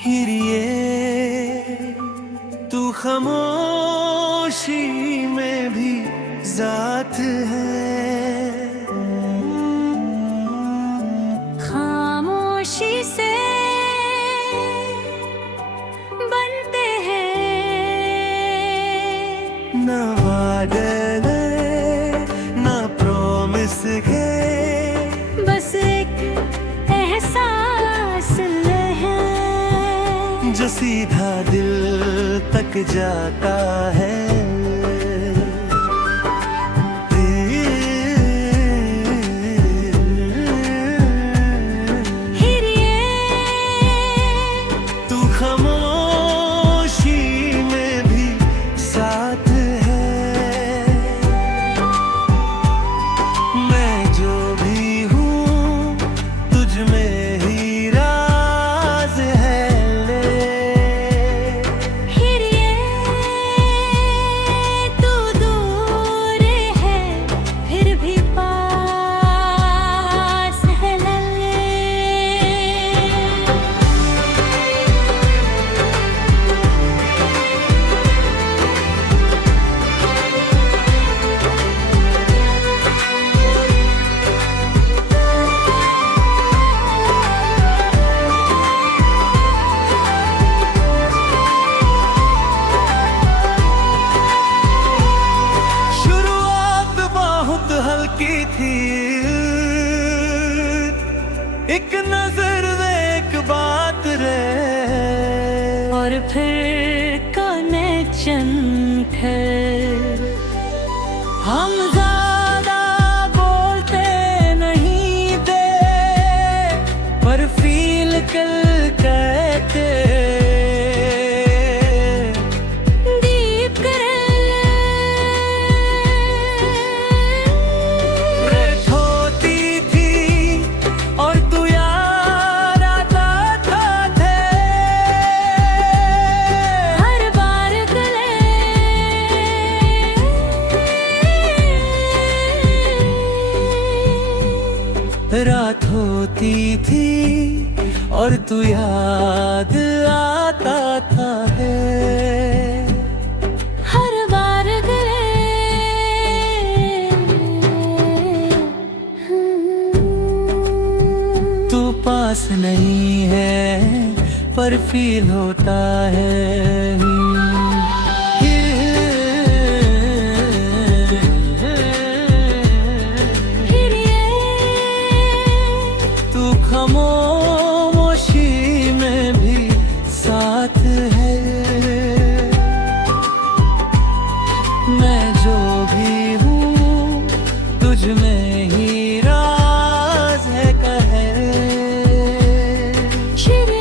हिरिए तू खामोशी में भी जात है। खामोशी से बनते हैं ना वादे ना प्रॉमिस के, बस एक एहसास है जो सीधा दिल तक जाता है। हिरिए तू खामोशी में भी साथ है। मैं जो भी हूँ तुझ में ही राज है। हिरिए तू दूर है फिर भी पास है लल्ले। शुरुआत बहुत हल्की थी, एक नजर एक बात रे, और फिर कनेक्शन थे। हम ज्यादा बोलते नहीं थे पर फील कर कहते। दीप करे ब्रेक होती थी और तू याद आता था थे। हर बार गले रात होती थी और तू याद आता था है। हर बार गले तू पास नहीं है पर फील होता है। तू खामोशी में भी साथ है। मैं जो भी हूँ तुझ में ही राज है कहे। शरीयत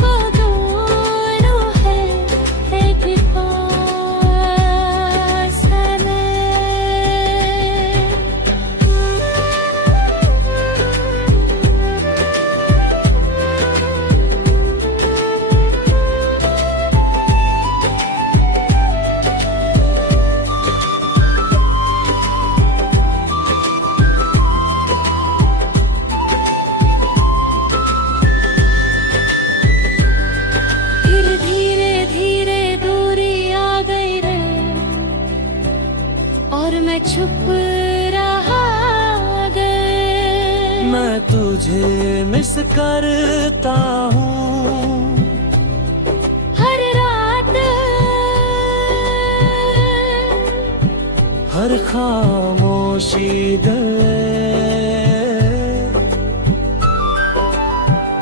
वो दोनों है एक ही पास है। फिर धीरे धीरे दूरी आ गई रे, और मैं छुप रहा गए। मैं तुझे मिस करता हूँ हर रात हर खामोशी दे।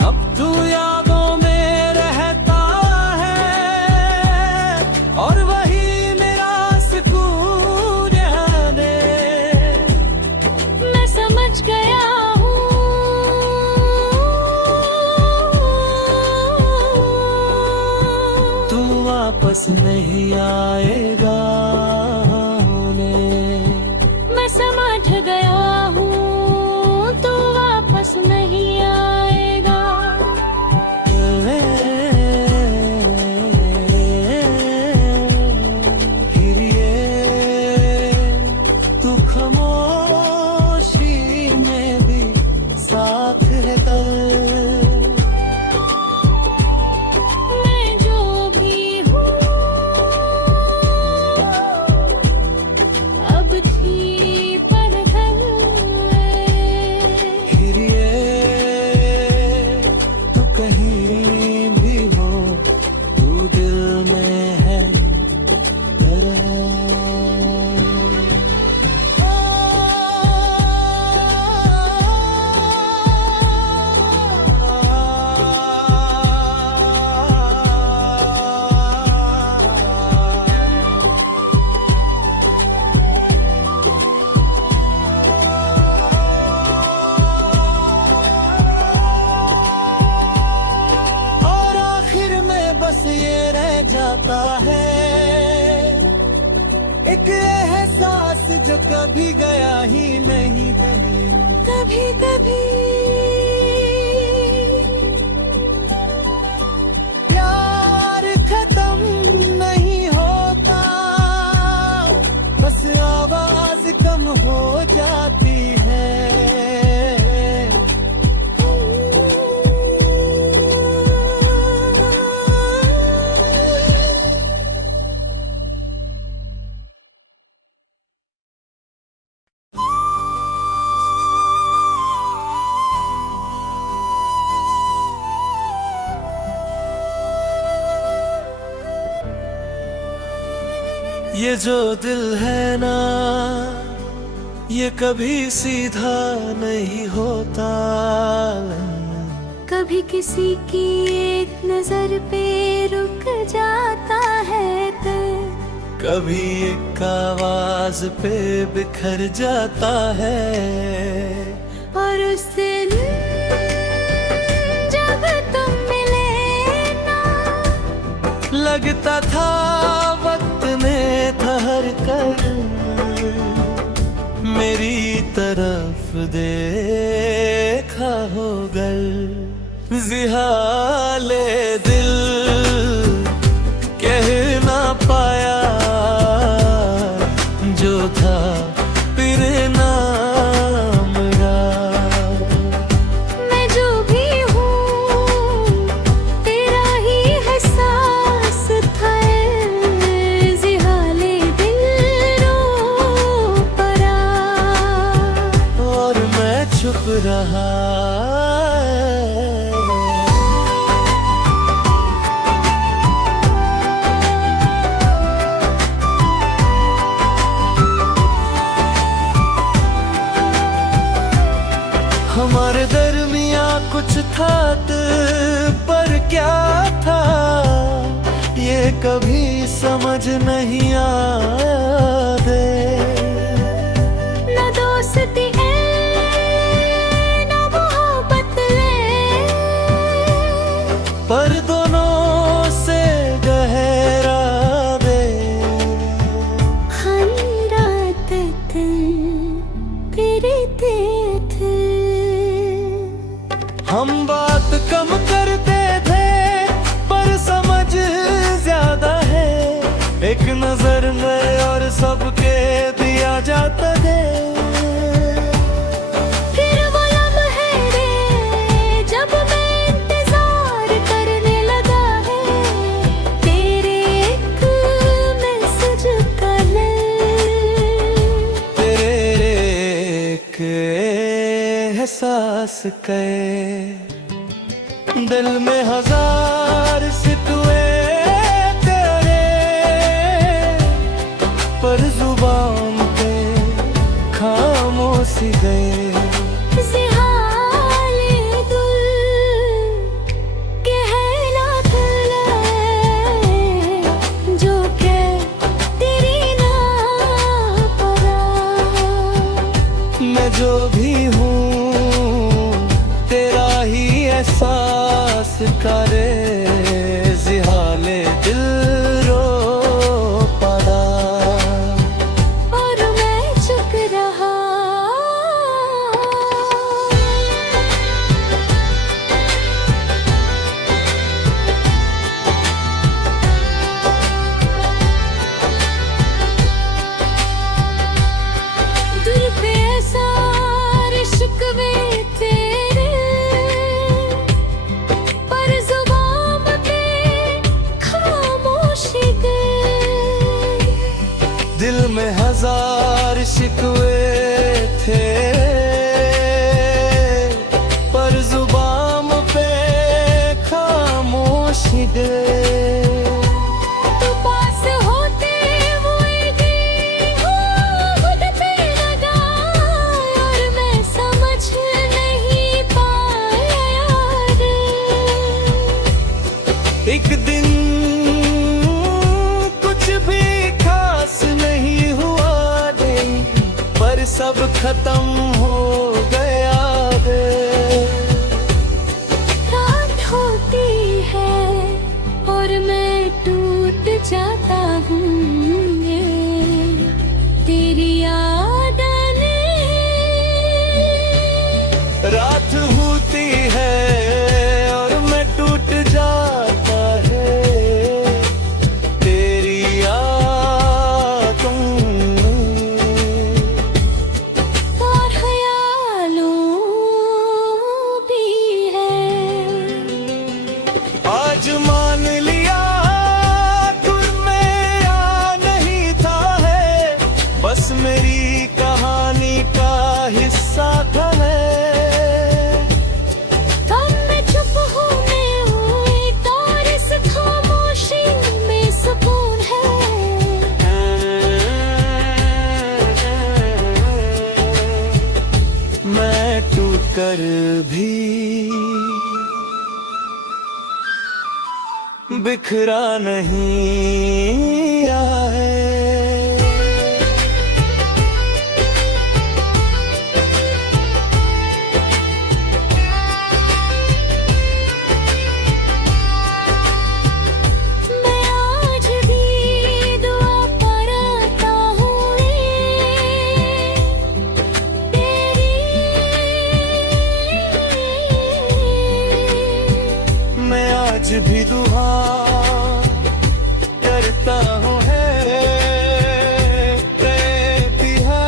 अब तू यादों में रहता है और वही मेरा सुकून है। मैं समझ गया हूँ तू वापस नहीं आएगा। मैं समझ गया हूँ तू वापस नहीं आएगा। हिरिए तू खामोशी में भी साथ है कल। अब थी पर फिर ये तू कहीं भी हो, तू दिल में है मेरे। और आखिर में बस ये रह जाता है एक एहसास जो कभी गया ही नहीं है। कभी कभी प्यार खत्म नहीं होता, बस आवाज कम हो जाती है। ये जो दिल है ना, ये कभी सीधा नहीं होता। कभी किसी की एक नजर पे रुक जाता है दिल, कभी एक आवाज पे बिखर जाता है। और उस दिन जब तुम मिले ना, लगता था वक्त ने ठहर कर मेरी तरफ देखा होगा। जिहाले दिल कह ना पाया जो था तेरे नाम का। मैं जो भी हूँ तेरा ही एहसास था। जिहाले दिल रो पड़ा और मैं चुप रहा। हमारे दरमिया कुछ था पर क्या था ये कभी समझ नहीं आते। न दोस्ती न मोहब्बत पर दोनों से गहरा दे। हम रात तेरे थे। हम बात कम करते थे पर समझ ज्यादा है। एक नजर में और सबके दिया जाता है। फिर वो लम्हे रे जब मैं इंतजार करने लगा है तेरे एक मैसेज का। तेरे एक एहसास के दिल में हजार सितुए तेरे, पर जुबान पे खामोश गए। जिहाले दिल कहलाता है जो के तेरी ना पड़ा। मैं जो भी हूँ तेरा ही एहसास करे। जिहाले दिल रो पड़ा और मैं चुप रहा। दिल पे सारे शिकवे तेरे, पर जुबान पे खाम शिकवे थे, पर जुबान पे खामोशी गए। तू पास होते वो खुद पे लगा, और मैं समझ नहीं पाया रे। एक दिन कुछ भी खास नहीं हुआ रे, पर सब खत्म हो गया रे। रात होती है और मैं टूट जाता हूँ, तेरी याद आने। रात होती है और मैं टूट जाता है, तेरी यादों और ख्यालों भी है। आज मान लिया तुम मेरा नहीं था है, बस मेरी कहानी का हिस्सा था है। कब मैं चुप हूँ मैं हूँ एक, और इस खामोशी में सुकून है। मैं टूट कर भी बिखरा नहीं रहा है। मैं आज भी दुआ पढ़ता हूँ तेरी। मैं आज भी दुआ करता हूँ है, तेरी है।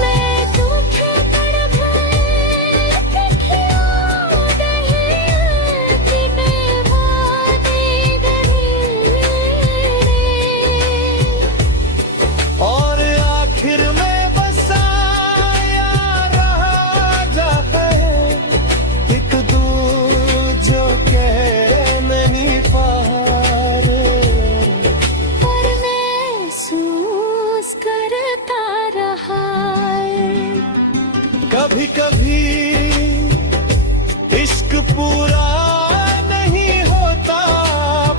मैं तुझे तड़प और आखिर में बसाया रहा जाता है, एक दूजों के नहीं पारे। पर महसूस करता रहा है। कभी कभी इश्क पूरा नहीं होता,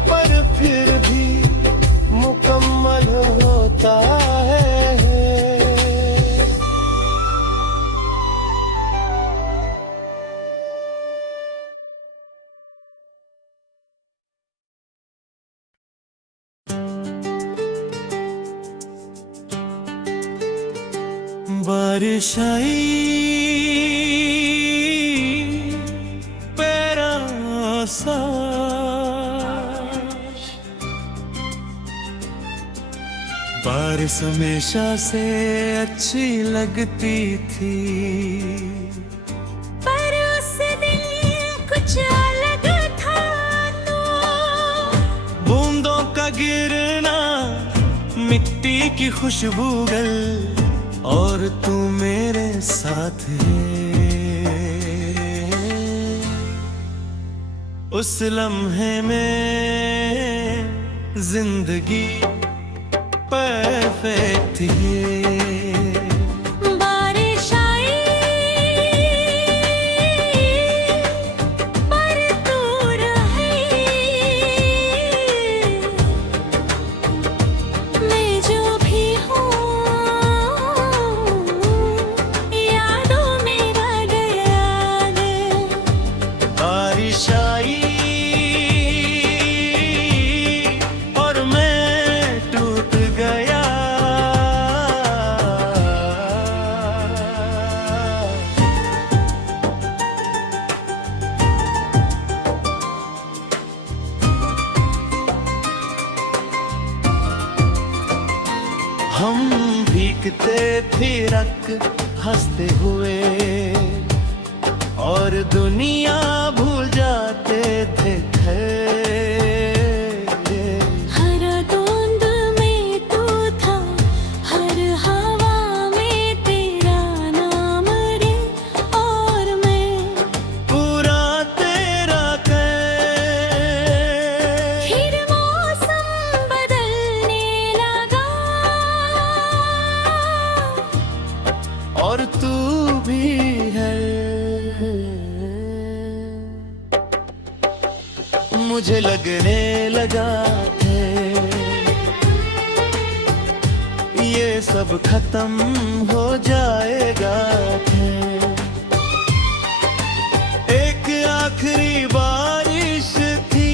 पर फिर भी मुकम्मल होता है। बारिश आई पैरों सा, बारिश हमेशा से अच्छी लगती थी, पर उस दिन कुछ अलग था। तो बूंदों का गिरना, मिट्टी की खुशबू गल, और तू मेरे साथ है। उस लम्हे में जिंदगी परफेक्ट है। बारिश आई पर दूर है, मैं जो भी हूँ यादों में रह गया है। बारिश आई और मैं टूट गया। हम भीगते थिरक हंसते हुए, और दुनिया भूल जाते थे। हर सब खत्म हो जाएगा। एक आखिरी बारिश थी,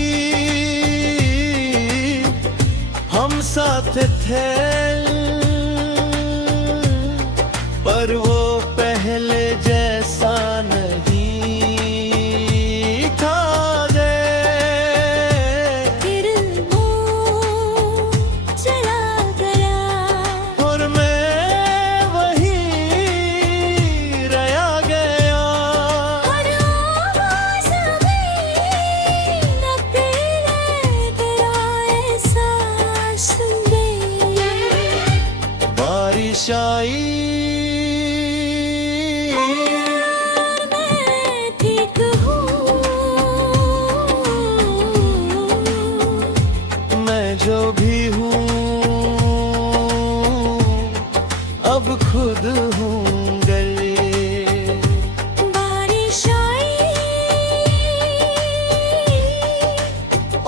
हम साथ थे, पर वो पहले जैसा नहीं था। फिर वो चला गया और मैं वहीं रह गया। और आवाज़ भी न पीने तेरा एहसास दे। बारिश आई, मैं ठीक हूँ, मैं जो भी हूँ अब खुद हूँ गले। बारिश आई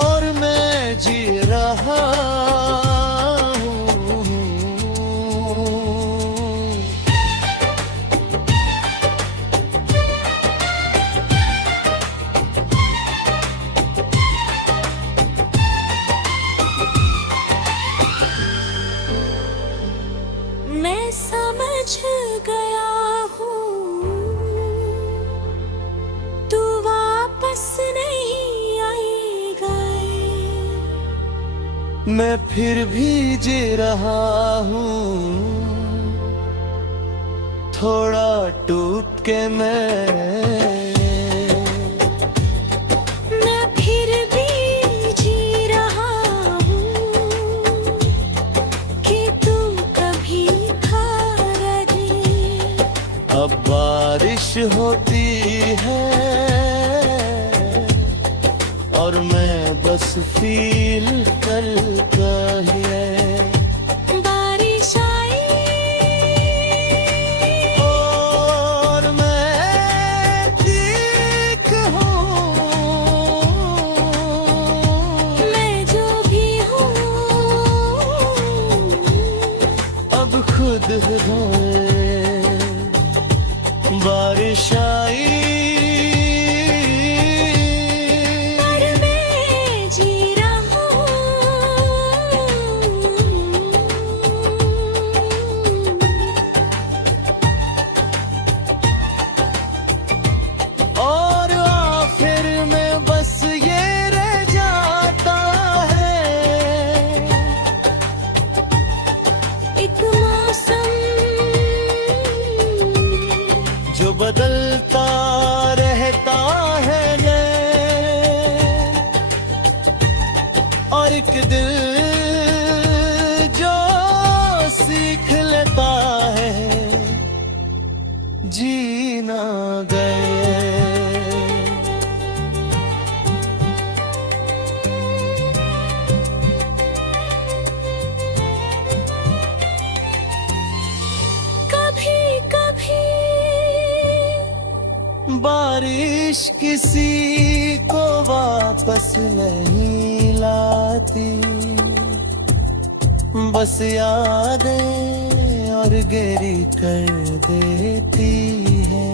और मैं जी रहा हूँ। मैं समझ गया हूँ, तू वापस नहीं आएगा। मैं फिर भी जी रहा हूँ, थोड़ा टूट के मैं फिर भी जी रहा हूँ कि तू कभी हारा दे। अब बारिश होती है और मैं बस फील करता ही है। बारिश आई और मैं ठीक हूँ, मैं जो भी हूँ अब खुद हूँ। बारिश आई और मैं जी रहा हूँ। और आखिर में बस ये रह जाता है, एक मौसम जो बदलता रहता है और एक दिल जो सीख लेता है जीना गए। कभी कभी बारिश किसी को वापस नहीं लाती, बस यादें और गहरी कर देती है।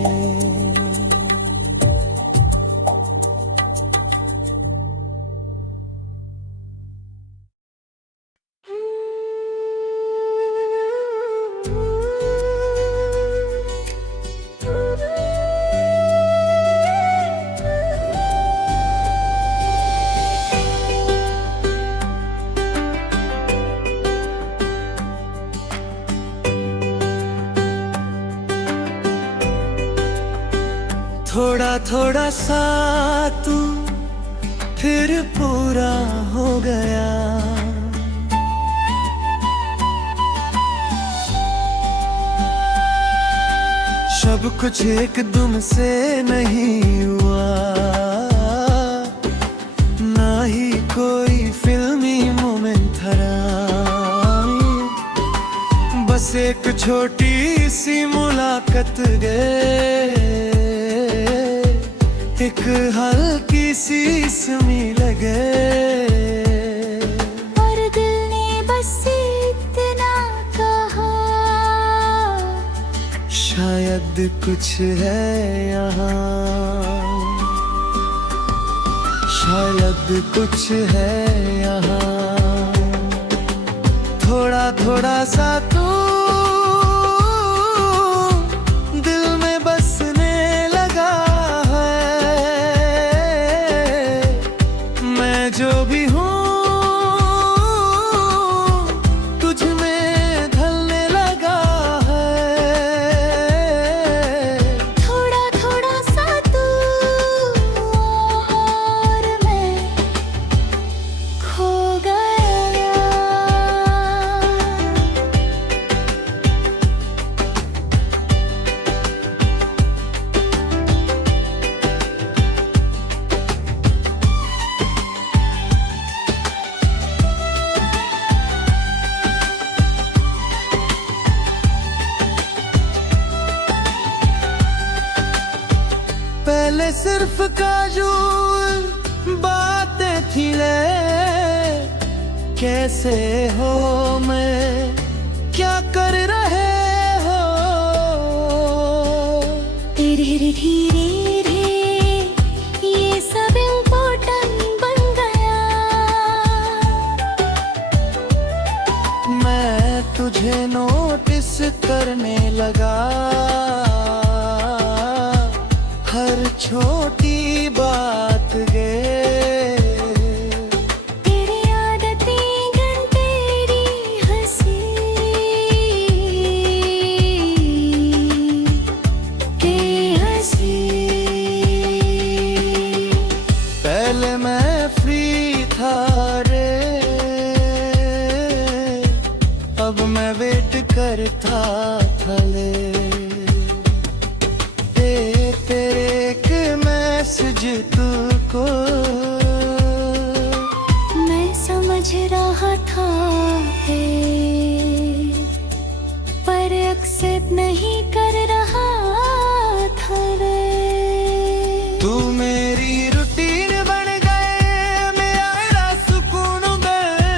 थोड़ा थोड़ा सा तू फिर पूरा हो गया। सब कुछ एकदम से नहीं हुआ, ना ही कोई फिल्मी मोमेंट था। बस एक छोटी सी मुलाकात गए, एक हल्की सी स्मी लगे और दिल ने बस इतना कहा कुछ है यहाँ, शायद कुछ है यहाँ, थोड़ा थोड़ा सा तू दिल में बसने लगा है। मैं जो भी हूँ तुझ में ढलने लगा है। थोड़ा थोड़ा सा तू और मैं खो गया। पहले सिर्फ काजूल बातें थी ले, कैसे हो मैं क्या कर रहे हो। धीरे धीरे ये सब इम्पोर्टेंट बन गया। मैं तुझे नोटिस करने लगा, हर छोटी बात गे। तेरी आदतें गन तेरी हंसी के हंसी। पहले मैं फ्री था रे, अब मैं वेट करता था ले। तेरे एक मैसेज तुझको मैं समझ रहा था पर एक्सेप्ट नहीं कर रहा था रे। तू मेरी रूटीन बन गए, मेरा सुकून गए।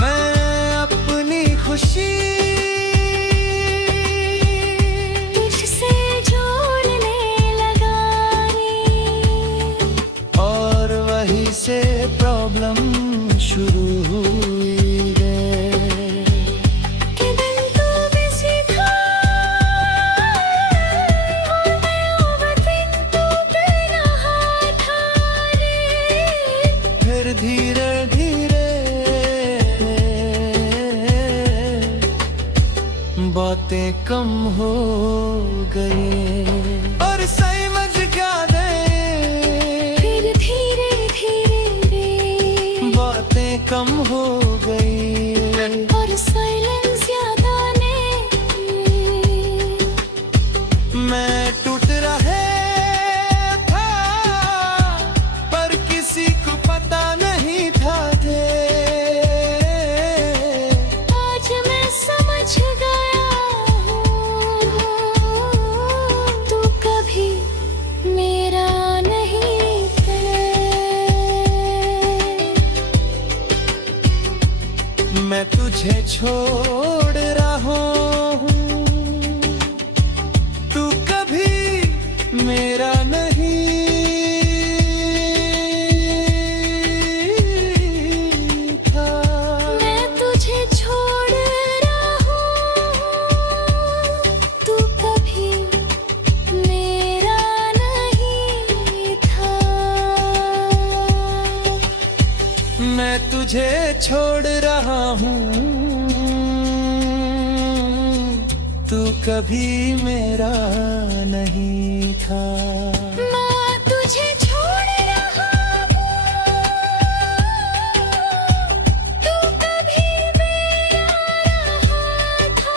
मैं अपनी खुशी तुझसे जोड़ने लगा रे। और वहीं से प्रॉब्लम शुरू हुई गे। कि दिन तू बिजी था और मैं ओवरथिंक तू पे रहा था रे। फिर धीरे धीरे बातें कम हो गई और समझ गया दे। फिर धीरे धीरे बातें कम हो गई और साइलेंस याद आने। मैं टूट रहे था पर किसी को पता नहीं था थे। आज मैं समझ गया हूँ तू कभी मेरा नहीं था। मैं तुझे छोड़ रहा हूँ, तू कभी मेरा नहीं था। मैं तुझे छोड़ रहा हूँ तू कभी मेरा नहीं था। मैं तुझे छोड़ रहा हूँ, तू कभी मेरा नहीं था। मैं तुझे छोड़ रहा हूँ तू कभी मेरा रहा था।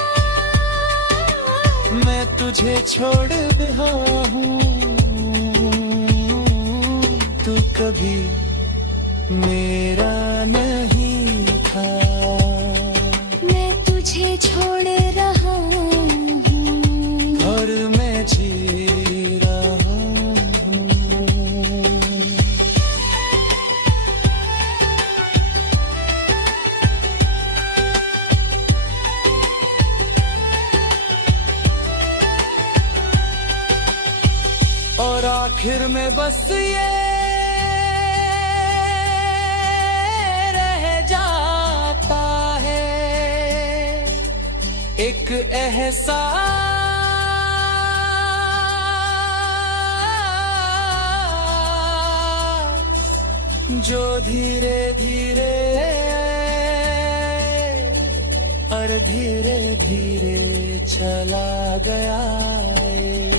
मैं तुझे छोड़ रहा हूँ, तू कभी मेरा नहीं था। मैं तुझे छोड़ रहा हूँ और मैं जी रहा हूँ। आखिर में बस ये रह जाता है एक एहसास जो धीरे धीरे और धीरे धीरे चला गया है।